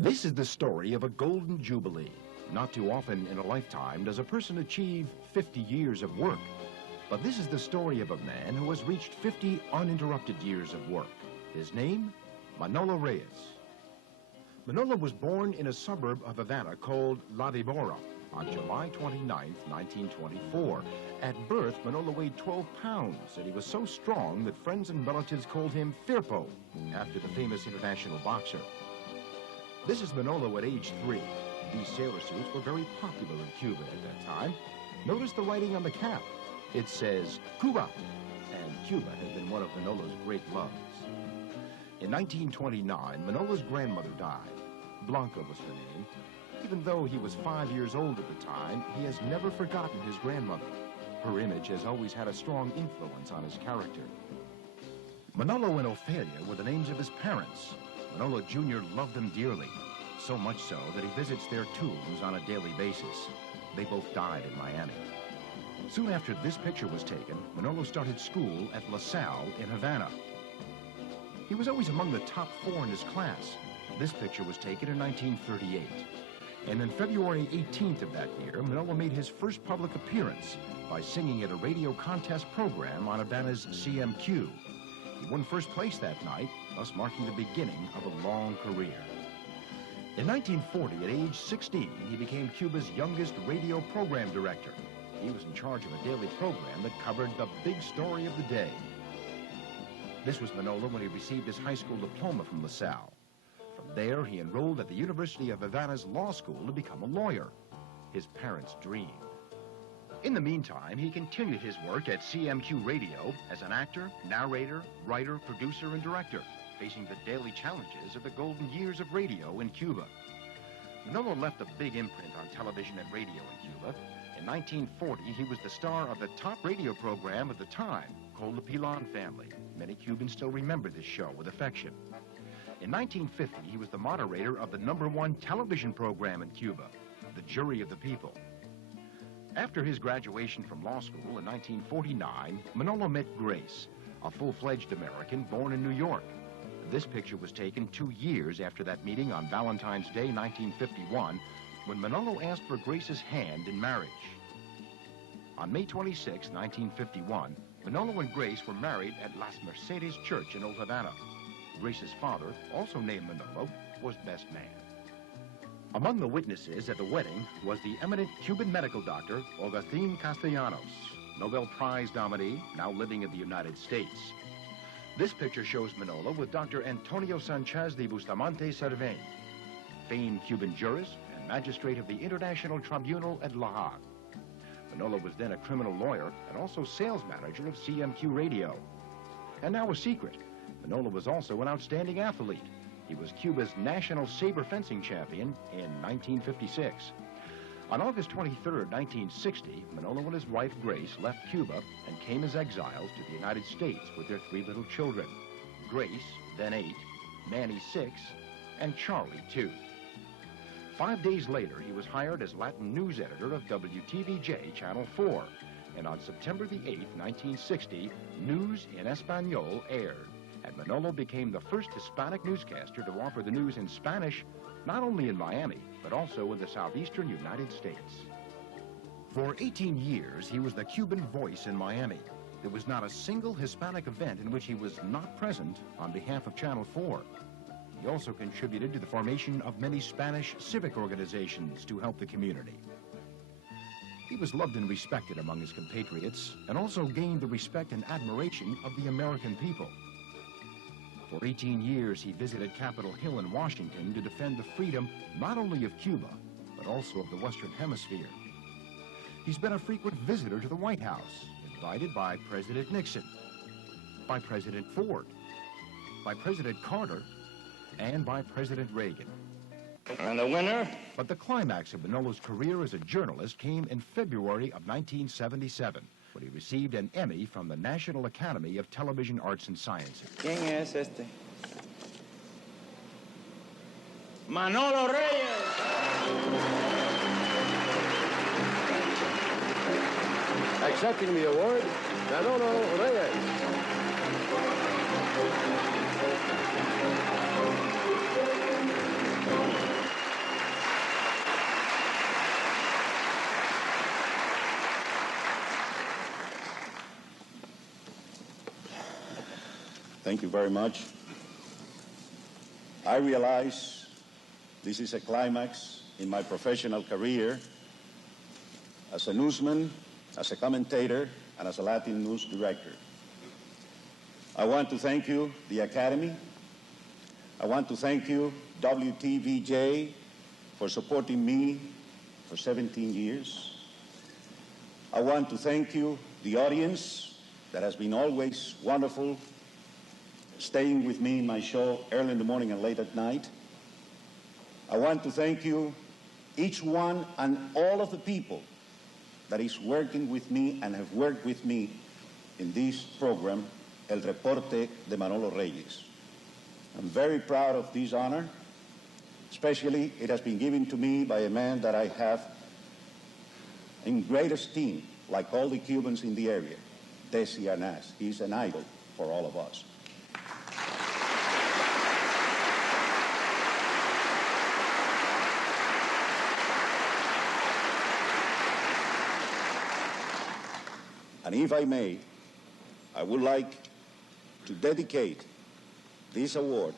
This is the story of a golden jubilee. Not too often in a lifetime does a person achieve 50 years of work. But this is the story of a man who has reached 50 uninterrupted years of work. His name? Manolo Reyes. Manolo was born in a suburb of Havana called La Vibora on July 29, 1924. At birth, Manolo weighed 12 pounds, and he was so strong that friends and relatives called him Firpo, after the famous international boxer. This is Manolo at age 3. These sailor suits were very popular in Cuba at that time. Notice the writing on the cap. It says, Cuba, and Cuba had been one of Manolo's great loves. In 1929, Manolo's grandmother died. Blanca was her name. Even though he was 5 years old at the time, he has never forgotten his grandmother. Her image has always had a strong influence on his character. Manolo and Ophelia were the names of his parents. Manolo Jr. loved them dearly, so much so that he visits their tombs on a daily basis. They both died in Miami. Soon after this picture was taken, Manolo started school at La Salle in Havana. He was always among the top 4 in his class. This picture was taken in 1938. And on February 18th of that year, Manolo made his first public appearance by singing at a radio contest program on Havana's CMQ. He won first place that night, thus marking the beginning of a long career. In 1940, at age 16, he became Cuba's youngest radio program director. He was in charge of a daily program that covered the big story of the day. This was Manolo when he received his high school diploma from La Salle. From there, he enrolled at the University of Havana's law school to become a lawyer, his parents' dream. In the meantime, he continued his work at CMQ Radio as an actor, narrator, writer, producer, and director, facing the daily challenges of the golden years of radio in Cuba. Manolo left a big imprint on television and radio in Cuba. In 1940, he was the star of the top radio program at the time, called The Pilon Family. Many Cubans still remember this show with affection. In 1950, he was the moderator of the #1 television program in Cuba, The Jury of the People. After his graduation from law school in 1949, Manolo met Grace, a full-fledged American born in New York. This picture was taken 2 years after that meeting on Valentine's Day, 1951, when Manolo asked for Grace's hand in marriage. On May 26, 1951, Manolo and Grace were married at Las Mercedes Church in Old Havana. Grace's father, also named Manolo, was best man. Among the witnesses at the wedding was the eminent Cuban medical doctor, Agustin Castellanos, Nobel Prize nominee, now living in the United States. This picture shows Manolo with Dr. Antonio Sanchez de Bustamante Cervain, famed Cuban jurist and magistrate of the International Tribunal at La Hague. Manolo was then a criminal lawyer and also sales manager of CMQ Radio. And now a secret, Manolo was also an outstanding athlete. He was Cuba's national saber fencing champion in 1956. On August 23, 1960, Manolo and his wife Grace left Cuba and came as exiles to the United States with their 3 little children, Grace, then 8, Manny, 6, and Charlie, 2. 5 days later, he was hired as Latin news editor of WTVJ Channel 4, and on September the 8th, 1960, News in Espanol aired, and Manolo became the first Hispanic newscaster to offer the news in Spanish, not only in Miami, but also in the southeastern United States. For 18 years, he was the Cuban voice in Miami. There was not a single Hispanic event in which he was not present on behalf of Channel 4. He also contributed to the formation of many Spanish civic organizations to help the community. He was loved and respected among his compatriots, and also gained the respect and admiration of the American people. For 18 years, he visited Capitol Hill in Washington to defend the freedom not only of Cuba, but also of the Western Hemisphere. He's been a frequent visitor to the White House, invited by President Nixon, by President Ford, by President Carter, and by President Reagan. And the winner? But the climax of Manolo's career as a journalist came in February of 1977, when he received an Emmy from the National Academy of Television Arts and Sciences. ¿Quién es este? Manolo Reyes! Accepting the award, Manolo Reyes. Thank you very much. I realize this is a climax in my professional career as a newsman, as a commentator, and as a Latin news director. I want to thank you, the Academy. I want to thank you, WTVJ, for supporting me for 17 years. I want to thank you, the audience, that has been always wonderful, staying with me in my show early in the morning and late at night. I want to thank you, each one and all of the people that is working with me and have worked with me in this program, El Reporte de Manolo Reyes. I'm very proud of this honor. Especially, it has been given to me by a man that I have in great esteem, like all the Cubans in the area, Desi Arnaz. He's an idol for all of us. And if I may, I would like to dedicate this award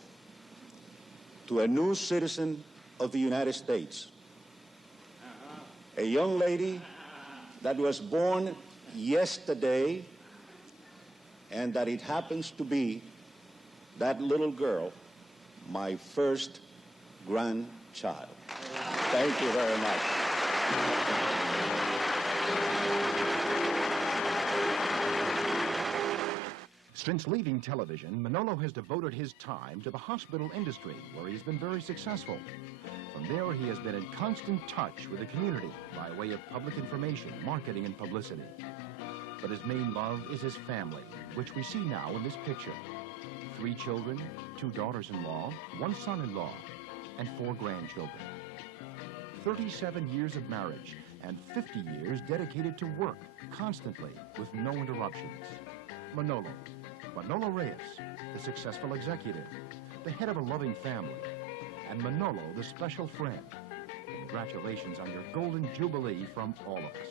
to a new citizen of the United States, a young lady that was born yesterday, and that it happens to be that little girl, my first grandchild. Thank you very much. Since leaving television, Manolo has devoted his time to the hospital industry, where he's been very successful. From there, he has been in constant touch with the community by way of public information, marketing, and publicity. But his main love is his family, which we see now in this picture. 3 children, 2 daughters-in-law, 1 son-in-law, and 4 grandchildren. 37 years of marriage and 50 years dedicated to work constantly with no interruptions. Manolo Reyes, the successful executive, the head of a loving family, and Manolo, the special friend. Congratulations on your Golden Jubilee from all of us.